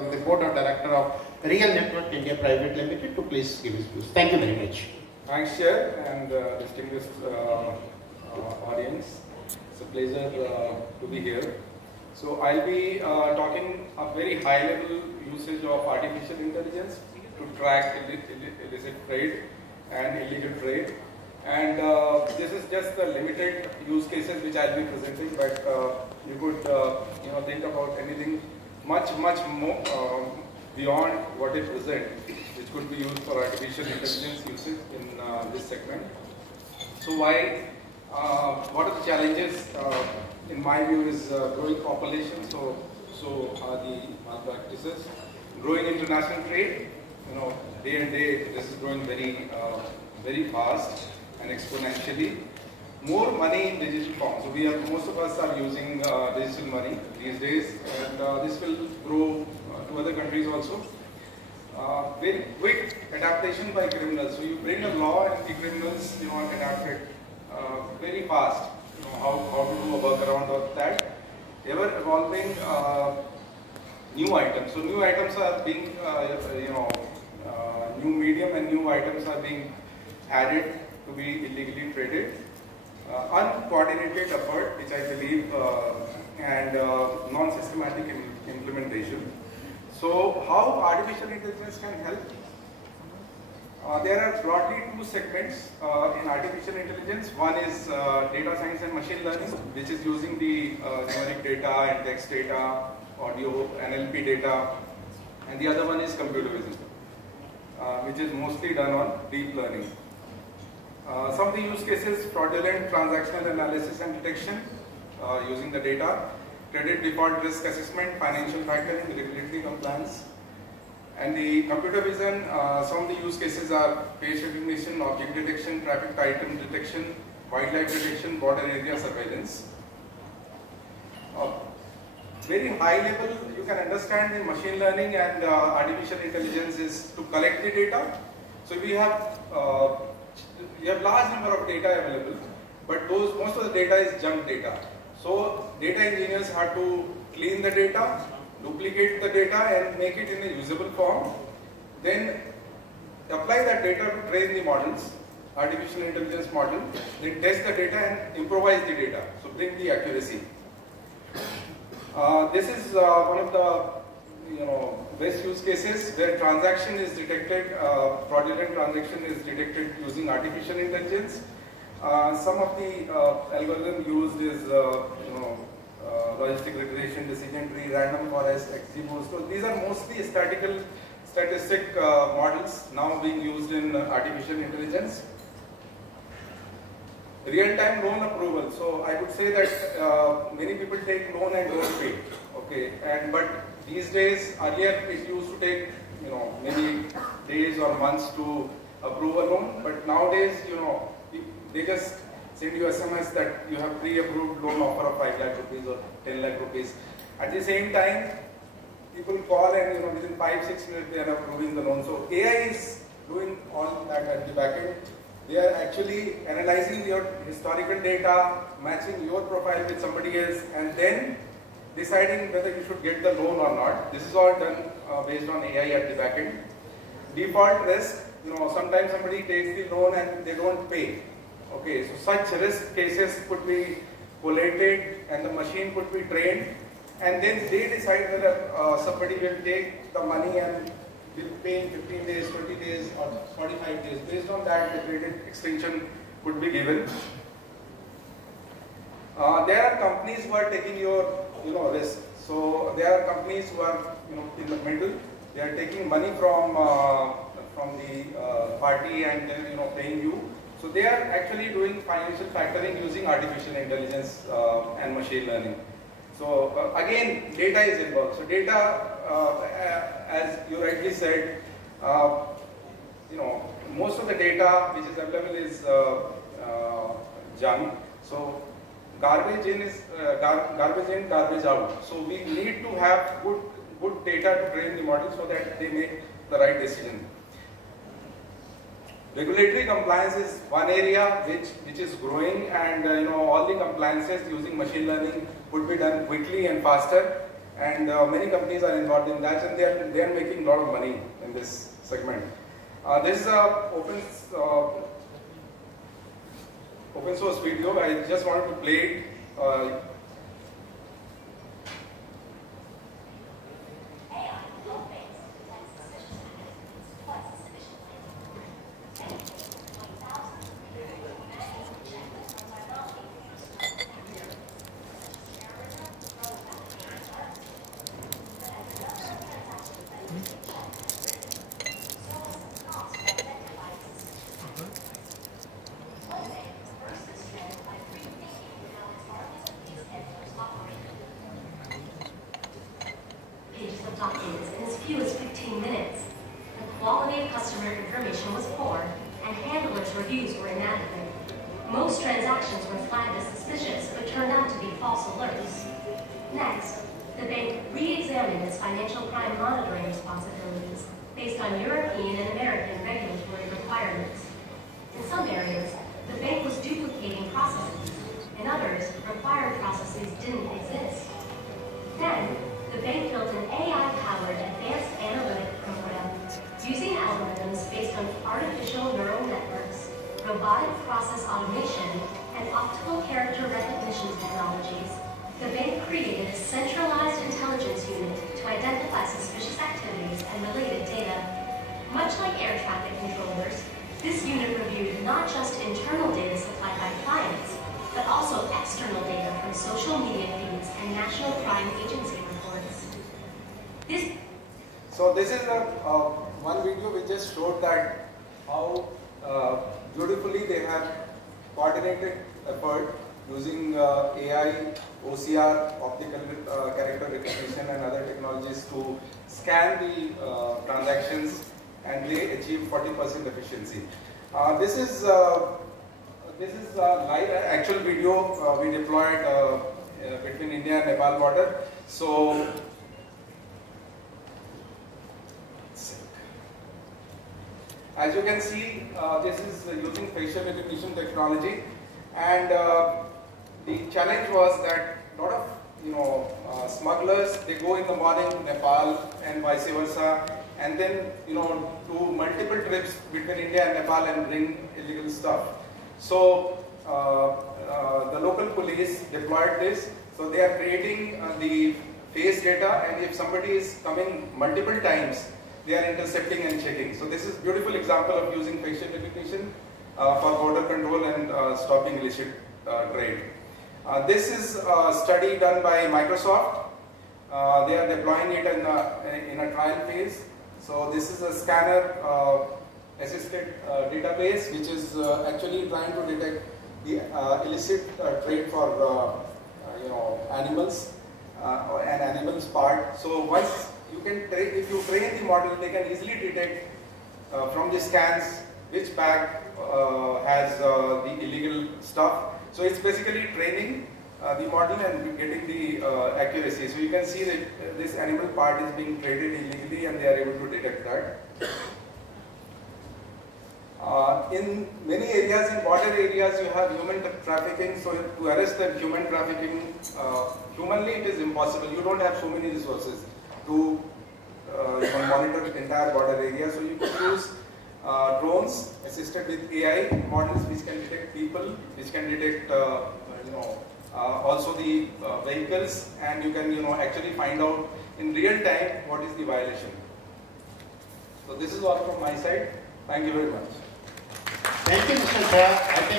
from the Board of Director of Real Network India Private Limited, to please give his views. Thank you very much. Thanks, Chair, and distinguished audience. It's a pleasure to be here. So I'll be talking a very high-level usage of artificial intelligence to track illicit trade and illegal trade. And this is just the limited use cases which I'll be presenting, but you could think about anything much more beyond what is present, which could be used for artificial intelligence usage in this segment. So why? What are the challenges? In my view, is growing population. So are the malpractices. Growing international trade. Day and day, this is growing very fast and exponentially. More money in digital form. So most of us are using digital money these days, and this will grow to other countries also. Very quick adaptation by criminals. So you bring a law and the criminals adapt it very fast. How to do a workaround of that. Ever evolving new items. So new items are being new medium and new items are being added to be illegally traded. Uncoordinated effort, which I believe, and non-systematic implementation. So how artificial intelligence can help? There are broadly two segments in artificial intelligence. One is data science and machine learning, which is using the numeric data and text data, audio, NLP data, and the other one is computer vision, which is mostly done on deep learning. Some of the use cases: fraudulent transactional analysis and detection using the data, credit default risk assessment, financial factoring, regulatory compliance. And the computer vision, some of the use cases are face recognition, object detection, traffic item detection, wildlife detection, border area surveillance. Very high level, you can understand in machine learning and artificial intelligence is to collect the data. So we have large number of data available, but most of the data is junk data. So data engineers have to clean the data, duplicate the data and make it in a usable form, then apply that data to train the models, artificial intelligence model, then test the data and improvise the data, so bring the accuracy. This is one of the best use cases where transaction is detected, fraudulent transaction is detected using artificial intelligence. Some of the algorithm used is logistic regression, decision tree, random forest, XGBoost. So these are mostly statistic models now being used in artificial intelligence. Real-time loan approval. So I would say that many people take loan and don't pay. Okay, but these days, earlier it used to take maybe days or months to approve a loan, but nowadays they just send you SMS that you have pre-approved loan offer of 5 lakh rupees or 10 lakh rupees. At the same time, people call and within 5-6 minutes they are approving the loan. So AI is doing all that at the back end. They are actually analyzing your historical data, matching your profile with somebody else, and then deciding whether you should get the loan or not. This is all done based on AI at the back end. Default risk, sometimes somebody takes the loan and they don't pay. Okay, so such risk cases could be collated and the machine could be trained, and then they decide whether somebody will take the money and will pay in 15 days, 20 days or 45 days. Based on that, the credit extension could be given. There are companies who are taking your risk. So there are companies who are in the middle. They are taking money from the party and then paying you. So they are actually doing financial factoring using artificial intelligence and machine learning. So again, data is involved. So data, as you rightly said, most of the data which is available is junk. So garbage in is garbage in, garbage out. So we need to have good data to train the model so that they make the right decision. Regulatory compliance is one area which is growing, and all the compliances using machine learning could be done quickly and faster. and many companies are involved in that, and they are making a lot of money in this segment. This is a open source video. I just wanted to play it. Documents in as few as 15 minutes. The quality of customer information was poor, and handlers' reviews were inadequate. Most transactions were flagged as suspicious, but turned out to be false alerts. Next, the bank re-examined its financial crime monitoring responsibilities based on European and American regulatory requirements. In some areas, the bank was duplicating processes. In others, required processes didn't exist. Then, the bank built an AI-powered advanced analytic program using algorithms based on artificial neural networks, robotic process automation, and optical character recognition technologies. The bank created a centralized intelligence unit to identify suspicious activities and related data. Much like air traffic controllers, this unit reviewed not just internal data supplied by clients, but also external data from social media feeds and National Crime Agency reports. So this is one video which just showed that how beautifully they have coordinated effort using AI, OCR, optical character recognition and other technologies to scan the transactions, and they achieve 40% efficiency. This is live actual video we deployed between India and Nepal border. So as you can see, this is using facial recognition technology, and the challenge was that a lot of smugglers, they go in the morning to Nepal and vice versa, and then do multiple trips between India and Nepal and bring illegal stuff. So the local police deployed this. So they are creating the face data, and if somebody is coming multiple times, they are intercepting and checking. So this is a beautiful example of using facial recognition for border control and stopping illicit trade. This is a study done by Microsoft. They are deploying it in a trial phase. So this is a scanner assisted database which is actually trying to detect the illicit trade for animals and animals part. So once you can if you train the model, they can easily detect from the scans which bag has the illegal stuff. So it's basically training the model and getting the accuracy. So you can see that this animal part is being traded illegally, and they are able to detect that. In many areas, in border areas, you have human trafficking. So to arrest the human trafficking, humanly it is impossible. You don't have so many resources to monitor the entire border area. So you can use drones assisted with AI models which can detect people, which can detect also the vehicles, and you can actually find out in real time what is the violation. So this is all from my side. Thank you very much. Thank you, Mr. Jha.